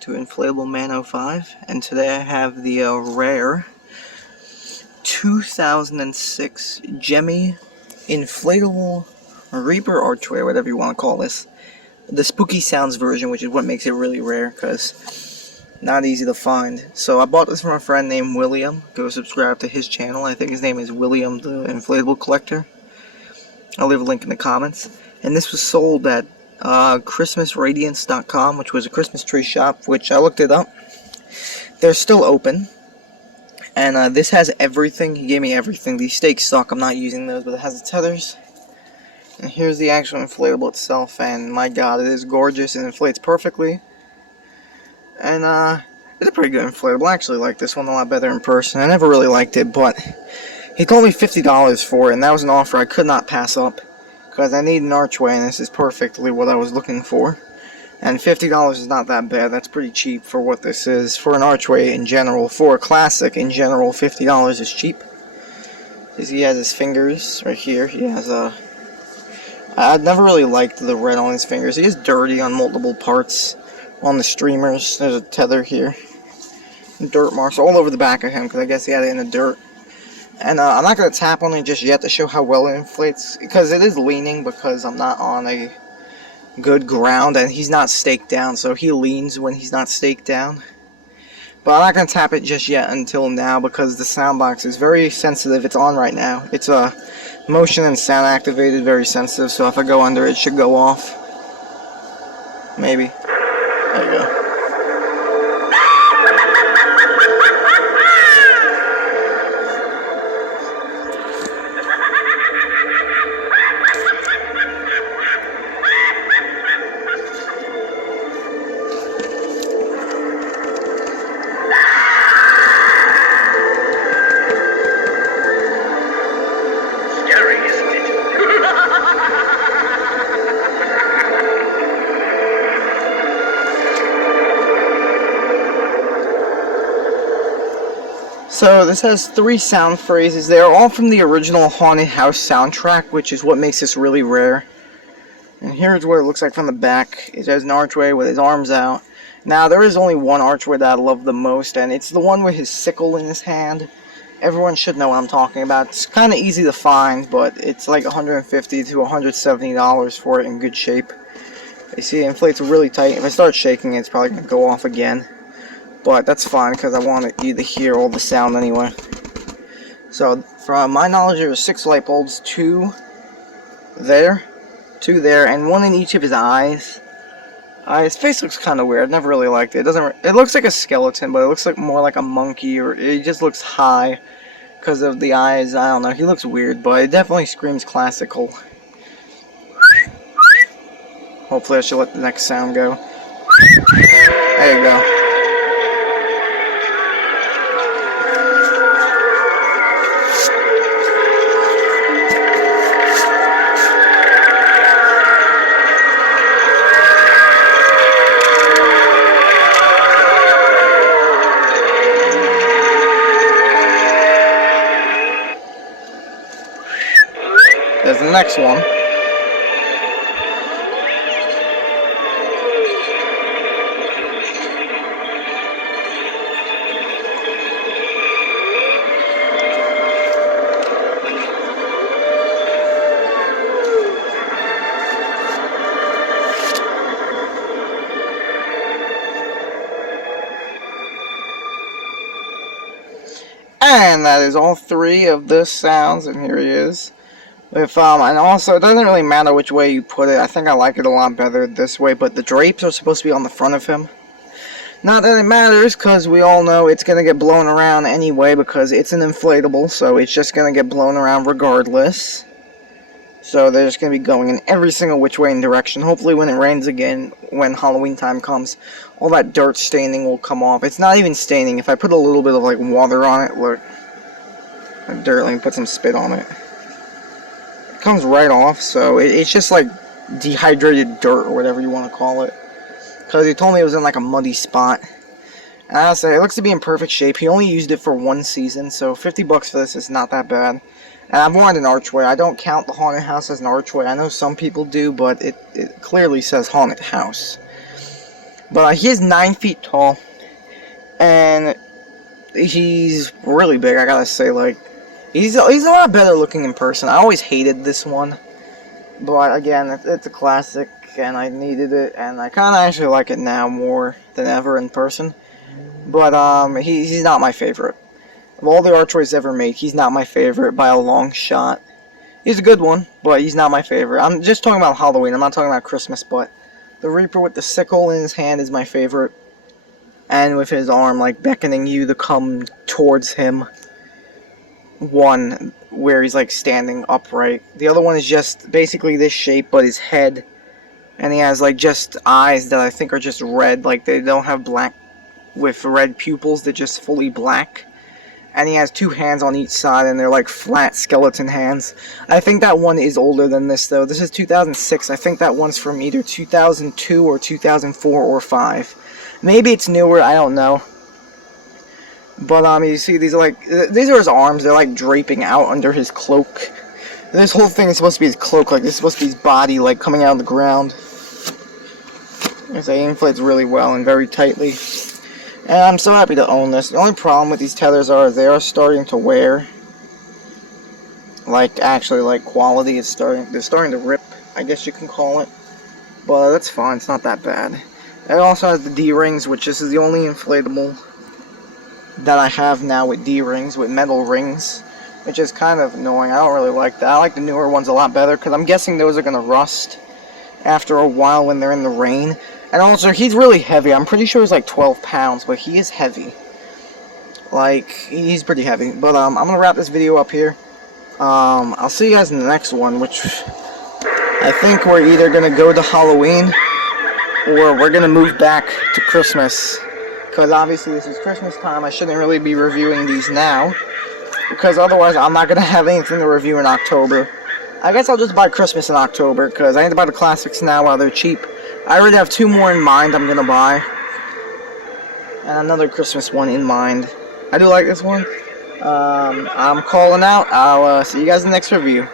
back to Inflatable Man 05, and today I have the rare 2006 Gemmy inflatable Reaper Archway, whatever you want to call this. The Spooky Sounds version, which is what makes it really rare, because not easy to find. So I bought this from a friend named William. Go subscribe to his channel. I think his name is William the Inflatable Collector. I'll leave a link in the comments. And this was sold at christmasradiance.com, which was a Christmas tree shop, which I looked it up. They're still open. And this has everything. He gave me everything. These stakes suck. I'm not using those, but it has the tethers. And here's the actual inflatable itself, and my god, it is gorgeous and inflates perfectly. And it's a pretty good inflatable. I actually like this one a lot better in person. I never really liked it, but he told me $50 for it, and that was an offer I could not pass up, because I need an archway, and this is perfectly what I was looking for. And $50 is not that bad. That's pretty cheap for what this is. For an archway in general, for a classic in general, $50 is cheap. Because he has his fingers right here. He has a... I've never really liked the red on his fingers. He is dirty on multiple parts. On the streamers, there's a tether here. Dirt marks all over the back of him, because I guess he had it in the dirt. And I'm not going to tap on it just yet to show how well it inflates, because it is leaning, because I'm not on a good ground, and he's not staked down, so he leans when he's not staked down. But I'm not going to tap it just yet until now, because the sound box is very sensitive. It's on right now. It's motion and sound activated, very sensitive, so if I go under it should go off. Maybe. There you go. So this has 3 sound phrases. They are all from the original Haunted House soundtrack, which is what makes this really rare. And here's what it looks like from the back. It has an archway with his arms out. Now there is only one archway that I love the most, and it's the one with his sickle in his hand. Everyone should know what I'm talking about. It's kind of easy to find, but it's like $150 to $170 for it in good shape. You see it inflates really tight. If I start shaking it, it's probably going to go off again. But that's fine, because I want you to hear all the sound anyway. So, from my knowledge, there are 6 light bulbs, 2 there, 2 there, and 1 in each of his eyes. His face looks kind of weird. I've never really liked it. It looks like a skeleton, but it looks like more like a monkey, or it just looks high because of the eyes. I don't know. He looks weird, but it definitely screams classical. Hopefully, I should let the next sound go. There you go. There's the next one. And that is all 3 of the sounds, and here he is. And also, it doesn't really matter which way you put it. I think I like it a lot better this way, but the drapes are supposed to be on the front of him. Not that it matters, because we all know it's going to get blown around anyway, because it's an inflatable, so it's just going to get blown around regardless. So they're just going to be going in every single which way and direction. Hopefully when it rains again, when Halloween time comes, all that dirt staining will come off. It's not even staining. If I put a little bit of like water on it, look, like dirt, let me put some spit on it. It comes right off, so it's just like dehydrated dirt or whatever you want to call it. Because he told me it was in like a muddy spot. And I say it looks to be in perfect shape. He only used it for 1 season, so $50 for this is not that bad. And I've wanted an archway. I don't count the haunted house as an archway. I know some people do, but it clearly says haunted house. But he is 9 feet tall, and he's really big. I gotta say, like, he's a lot better looking in person. I always hated this one, but again, it's a classic, and I needed it, and I kind of actually like it now more than ever in person. But he's not my favorite. Of all the Archways ever made, he's not my favorite by a long shot. He's a good one, but he's not my favorite. I'm just talking about Halloween. I'm not talking about Christmas, but the Reaper with the sickle in his hand is my favorite. And with his arm, like, beckoning you to come towards him. One, where he's, like, standing upright. The other one is just basically this shape, but his head. And he has, like, just eyes that I think are just red. Like, they don't have black with red pupils. They're just fully black. And he has 2 hands on each side, and they're like flat skeleton hands. I think that one is older than this, though. This is 2006. I think that one's from either 2002 or 2004 or 5. Maybe it's newer, I don't know. But, you see, these are his arms. They're, like, draping out under his cloak. This whole thing is supposed to be his cloak. Like, this is supposed to be his body, like, coming out of the ground. As he inflates really well and very tightly. And I'm so happy to own this. The only problem with these tethers are they are starting to wear. Like, actually, like, quality is they're starting to rip, I guess you can call it. But that's fine, it's not that bad. It also has the D-rings, which this is the only inflatable that I have now with D-rings, with metal rings. Which is kind of annoying. I don't really like that. I like the newer ones a lot better, because I'm guessing those are going to rust after a while when they're in the rain. And also, he's really heavy. I'm pretty sure he's like 12 pounds, but he is heavy. Like, he's pretty heavy. But, I'm going to wrap this video up here. I'll see you guys in the next one, which I think we're either going to go to Halloween, or we're going to move back to Christmas. Because obviously this is Christmas time. I shouldn't really be reviewing these now, because otherwise I'm not going to have anything to review in October. I guess I'll just buy Christmas in October, because I need to buy the classics now while they're cheap. I already have 2 more in mind I'm gonna buy. And another Christmas one in mind. I do like this one. I'm calling out. I'll see you guys in the next review.